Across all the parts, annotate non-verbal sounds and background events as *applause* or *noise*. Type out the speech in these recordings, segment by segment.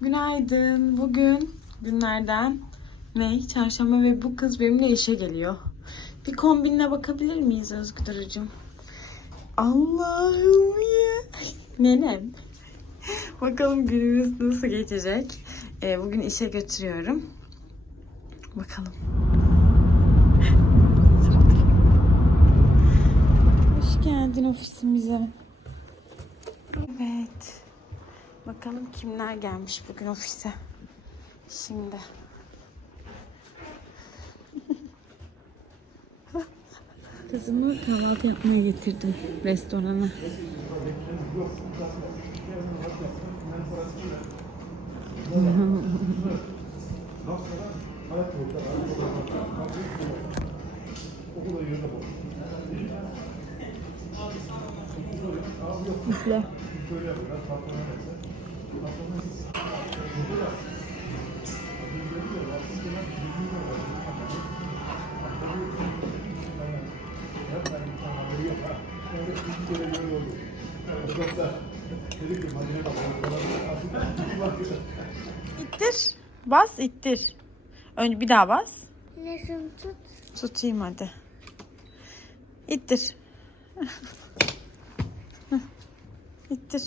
Günaydın. Bugün günlerden ne? Çarşamba ve bu kız benimle işe geliyor. Bir kombinle bakabilir miyiz Özgür Duru'cum? Allah'ım ya. Nenem. Bakalım günümüz nasıl geçecek. Ee, bugün işe götürüyorum. Bakalım. Hoş geldin ofisimize. Evet. Bakalım kimler gelmiş bugün ofise. Şimdi. *laughs* Kızımı kahvaltı yapmaya getirdim restorana. Üfle. *laughs* İttir. Bas ittir. Önce bir daha bas. Resim tut. Tutayım hadi. İttir. *laughs* İttir.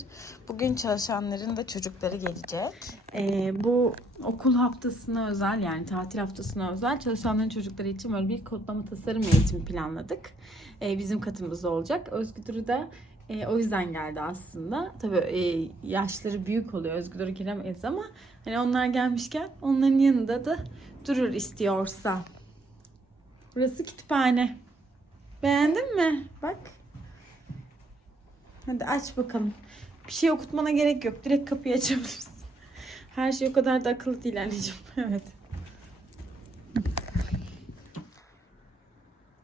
Bugün çalışanların da çocukları gelecek. Ee, bu okul haftasına özel yani tatil haftasına özel çalışanların çocukları için böyle bir kodlama tasarım eğitimi planladık. Ee, bizim katımızda olacak. Özgür da e, o yüzden geldi aslında. Tabii e, yaşları büyük oluyor. Özgür giremeyiz ama hani onlar gelmişken onların yanında da durur istiyorsa. Burası kütüphane. Beğendin mi? Bak. Hadi aç bakalım. Bir şey okutmana gerek yok. Direkt kapıyı açabilirsin. *laughs* Her şey o kadar da akıllı değil anneciğim. *laughs* Evet.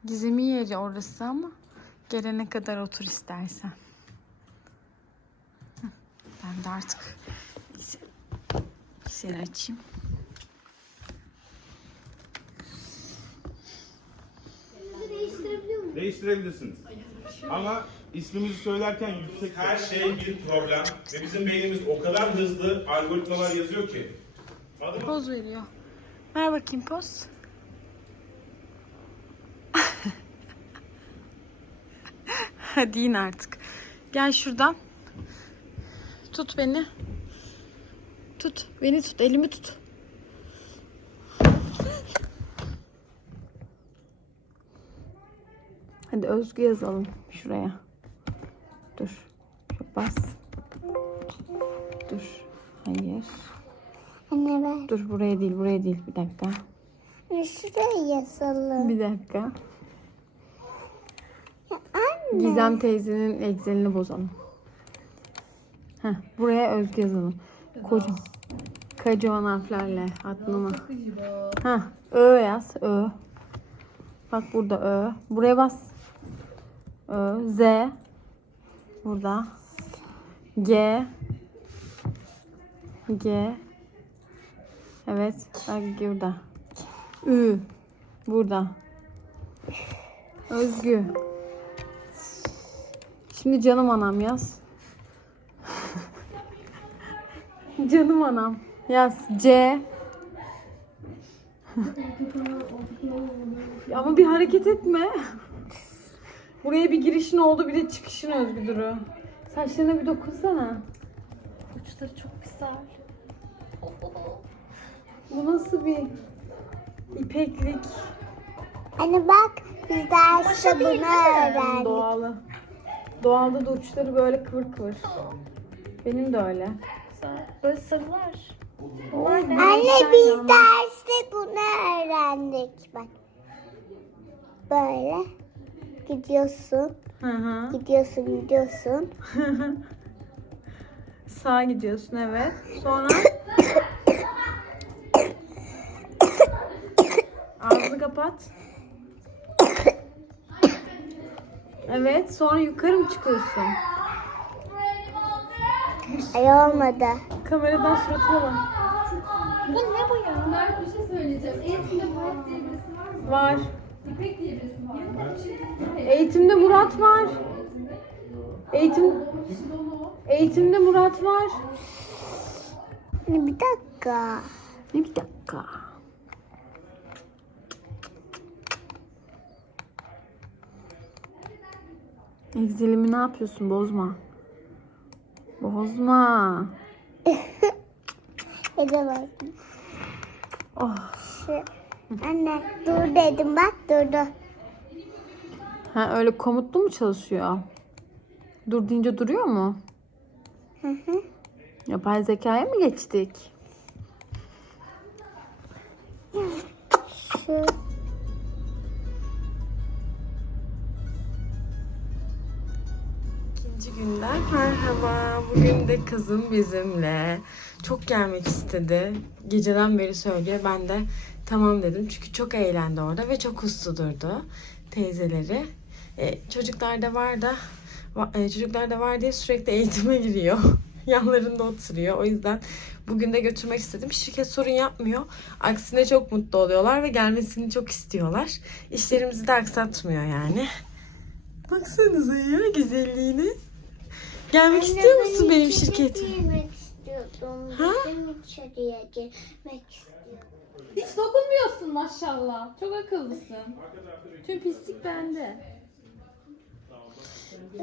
Gizem'i yeri orası ama gelene kadar otur istersen. Ben de artık seni açayım. Değiştirebiliyor muyum? Değiştirebilirsiniz. Ama ismimizi söylerken yüksek her şey bir problem ve bizim beynimiz o kadar hızlı algoritmalar yazıyor ki. Adımı Poz veriyor. Ver bakayım poz. *laughs* Hadi in artık. Gel şuradan. Tut beni. Tut. Beni tut. Elimi tut. Hadi Özgü yazalım şuraya. Bas. Dur. Hayır. Anne ver. Dur buraya değil buraya değil bir dakika. Şuraya yazalım. Bir dakika. Ya anne. Gizem teyzenin Excel'ini bozalım. Heh, buraya özgü yazalım. Koca. Kocaman harflerle atlama. Heh, Ö yaz. Ö. Bak burada Ö. Buraya bas. Ö. Z. Burada. G. G. Evet. Bak burada. Ü. Burada. Özgü. Şimdi canım anam yaz. *laughs* canım anam yaz. C. *laughs* Ama bir hareket etme. *laughs* Buraya bir girişin oldu bir de çıkışın Özgü Duru. Saçlarına bir dokunsana. Uçları çok güzel. Bu nasıl bir ipeklik? Anne bak biz derste bunu öğrendik. Doğalı. Doğalda da uçları böyle kıvır kıvır. Benim de öyle. Böyle sarılar. Anne biz derste bunu öğrendik. Bak. Böyle gidiyorsun, Hı hı. gidiyorsun, gidiyorsun. *laughs* Sağa gidiyorsun evet. Sonra ağzını kapat. Evet, sonra yukarı mı çıkıyorsun? Ay olmadı. Kameradan suratına bak. Bu ne bu ya? Ben bir şey söyleyeceğim. Eğitimde birisi var mı? Var. İpek diye birisi var mı? Eğitimde Murat var. Eğitim Eğitimde Murat var. Bir dakika. Ne bir dakika. Egzelimi ne yapıyorsun? Bozma. Bozma. *laughs* Edemezdim. Oh. Şu, anne dur dedim bak durdu. Ha öyle komutlu mu çalışıyor? Dur deyince duruyor mu? Hı hı. Yapay zekaya mı geçtik? Şu. İkinci günden merhaba. Bugün de kızım bizimle. Çok gelmek istedi. Geceden beri söylüyor. Ben de tamam dedim. Çünkü çok eğlendi orada ve çok uslu durdu teyzeleri. E, çocuklar da var da e, çocuklar da var diye sürekli eğitime giriyor. *laughs* Yanlarında oturuyor. O yüzden bugün de götürmek istedim. Şirket sorun yapmıyor. Aksine çok mutlu oluyorlar ve gelmesini çok istiyorlar. İşlerimizi de aksatmıyor yani. Baksanıza ya güzelliğini. Gelmek istiyor musun benim şirketim? girmek istiyordum. Ha? Bizim içeriye girmek istiyordum. Hiç dokunmuyorsun maşallah. Çok akıllısın. Tüm pislik bende.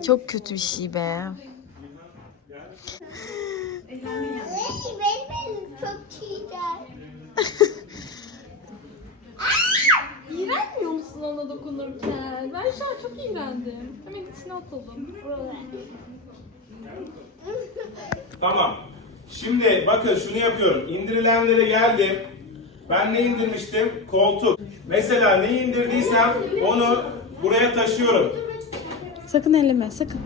Çok kötü bir şey be. Benim çok çiğder. *laughs* İğrenmiyor musun ona dokunurken? Ben şu an çok iğrendim. Hemen içine atıldım. Buralara. Tamam. Şimdi bakın şunu yapıyorum. İndirilenlere geldim. Ben ne indirmiştim? Koltuk. Mesela ne indirdiysem onu buraya taşıyorum. Sakın elleme sakın.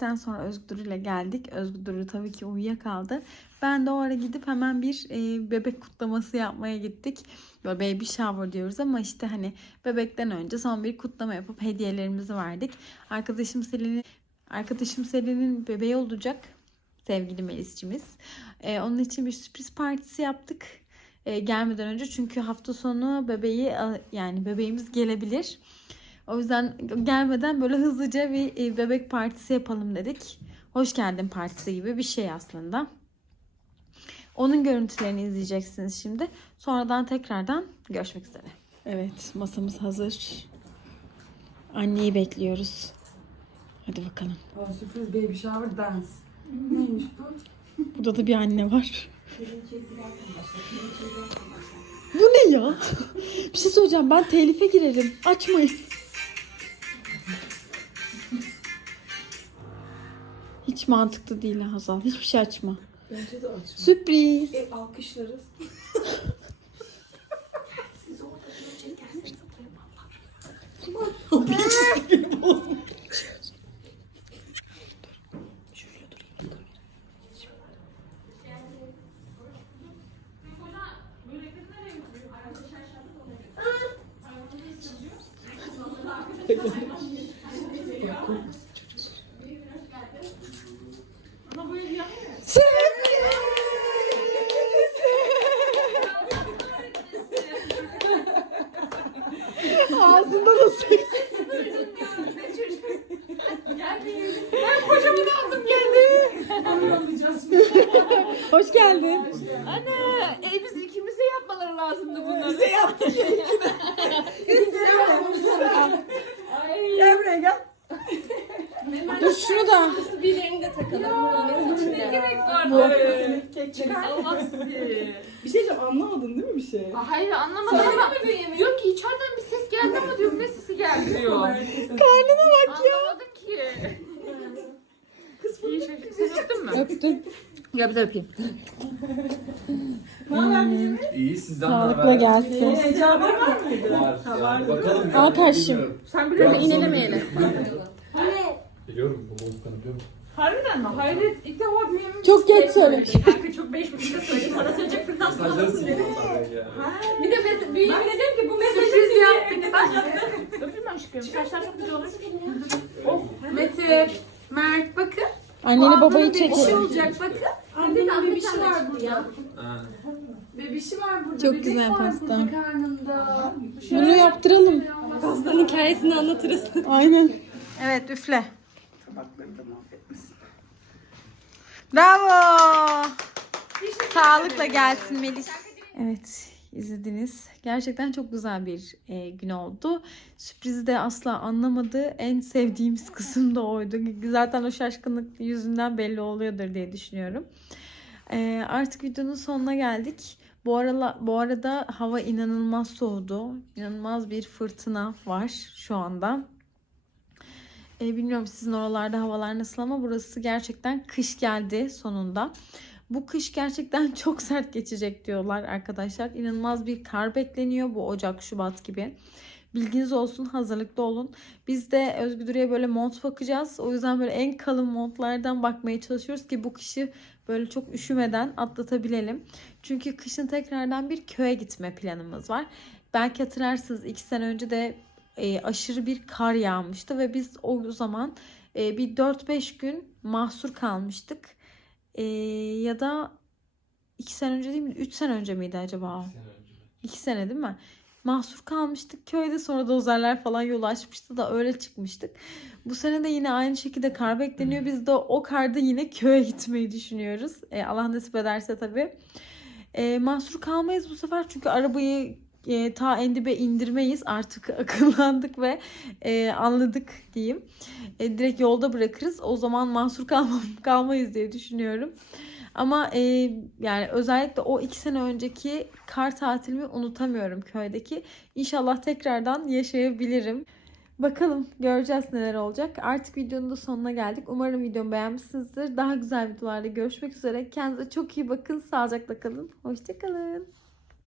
İşten sonra Özgür ile geldik. Özgür tabii ki uyuyakaldı. Ben de o ara gidip hemen bir e, bebek kutlaması yapmaya gittik. Böyle baby shower diyoruz ama işte hani bebekten önce son bir kutlama yapıp hediyelerimizi verdik. Arkadaşım Selin'in arkadaşım Selin'in bebeği olacak. Sevgili Melis'cimiz. E, onun için bir sürpriz partisi yaptık e, gelmeden önce çünkü hafta sonu bebeği yani bebeğimiz gelebilir. O yüzden gelmeden böyle hızlıca bir e, bebek partisi yapalım dedik. Hoş geldin partisi gibi bir şey aslında. Onun görüntülerini izleyeceksiniz şimdi. Sonradan tekrardan görüşmek üzere. Evet masamız hazır. Anneyi bekliyoruz. Hadi bakalım. Aa, sürpriz baby shower dance. Neymiş bu? Burada da bir anne var. Bu ne ya? bir şey söyleyeceğim. Ben telife girerim. Açmayın. Mantıklı değil Hazal. Hiçbir şey açma. Bence de açma. Sürpriz. E, alkışlarız. Yeah. Şey? Hayır anlamadım ama diyor ki içeriden bir ses geldi ama diyor ne sesi geldi diyor. Karnına bak ya. Anlamadım ki. İyi şaşırdım. Sen öptün mü? Öptüm. Ya bir de öpeyim. İyi sizden Sağlıkla haber? gelsin. Heyecanı var mıydı? Var. Yani bakalım. Al karşım. Sen biliyor musun? Ben İğnelemeyelim. Biliyorum. Bu Volkan'ı biliyorum. Harbiden mi? Hayret ilk defa büyümüş. Çok geç söylemiş. Beş buçukta söyledim. Sana söyleyecek fırsat sıvırlar ya. Bir de mes- büyüğe dedim ki bu mesajı sürpriz yaptık. Bak. Öpeyim mi aşkım? Saçlar çok güzel olmuş. Mete, Mert bakın. Anneni babayı Bir şey çekin. olacak bakın. Annenin bebişi var burada. Bebişi var burada. Çok Bebek güzel var pasta. burada karnında. Bunu yaptıralım. Pastanın hikayesini anlatırız. Aynen. Evet üfle. Tabakları da mahvetmesin. Bravo. Sağlıkla gelsin Melis. Evet izlediniz. Gerçekten çok güzel bir e, gün oldu. Sürprizi de asla anlamadı. En sevdiğimiz kısım da oydu. Zaten o şaşkınlık yüzünden belli oluyordur diye düşünüyorum. E, artık videonun sonuna geldik. Bu, arala, bu arada hava inanılmaz soğudu. İnanılmaz bir fırtına var şu anda. E, bilmiyorum sizin oralarda havalar nasıl ama burası gerçekten kış geldi sonunda. Bu kış gerçekten *laughs* çok sert geçecek diyorlar arkadaşlar. İnanılmaz bir kar bekleniyor bu Ocak, Şubat gibi. Bilginiz olsun hazırlıklı olun. Biz de Özgüdür'e böyle mont bakacağız. O yüzden böyle en kalın montlardan bakmaya çalışıyoruz ki bu kışı böyle çok üşümeden atlatabilelim. Çünkü kışın tekrardan bir köye gitme planımız var. Belki hatırlarsınız iki sene önce de e, aşırı bir kar yağmıştı ve biz o zaman e, bir 4-5 gün mahsur kalmıştık. E, ya da 2 sene önce değil mi? 3 sene önce miydi acaba? 2 sene değil mi? Mahsur kalmıştık köyde sonra dozerler falan yol açmıştı da öyle çıkmıştık. Bu sene de yine aynı şekilde kar bekleniyor. Biz de o karda yine köye gitmeyi düşünüyoruz. E, Allah nasip ederse tabii. E, mahsur kalmayız bu sefer çünkü arabayı e, ta Endib'e indirmeyiz. Artık *laughs* akıllandık ve e, anladık diyeyim. E, direkt yolda bırakırız. O zaman mahsur kalma, *laughs* kalmayız diye düşünüyorum. Ama e, yani özellikle o iki sene önceki kar tatilimi unutamıyorum köydeki. İnşallah tekrardan yaşayabilirim. Bakalım göreceğiz neler olacak. Artık videonun da sonuna geldik. Umarım videomu beğenmişsinizdir. Daha güzel videolarda görüşmek üzere. Kendinize çok iyi bakın. Sağlıcakla kalın. Hoşçakalın.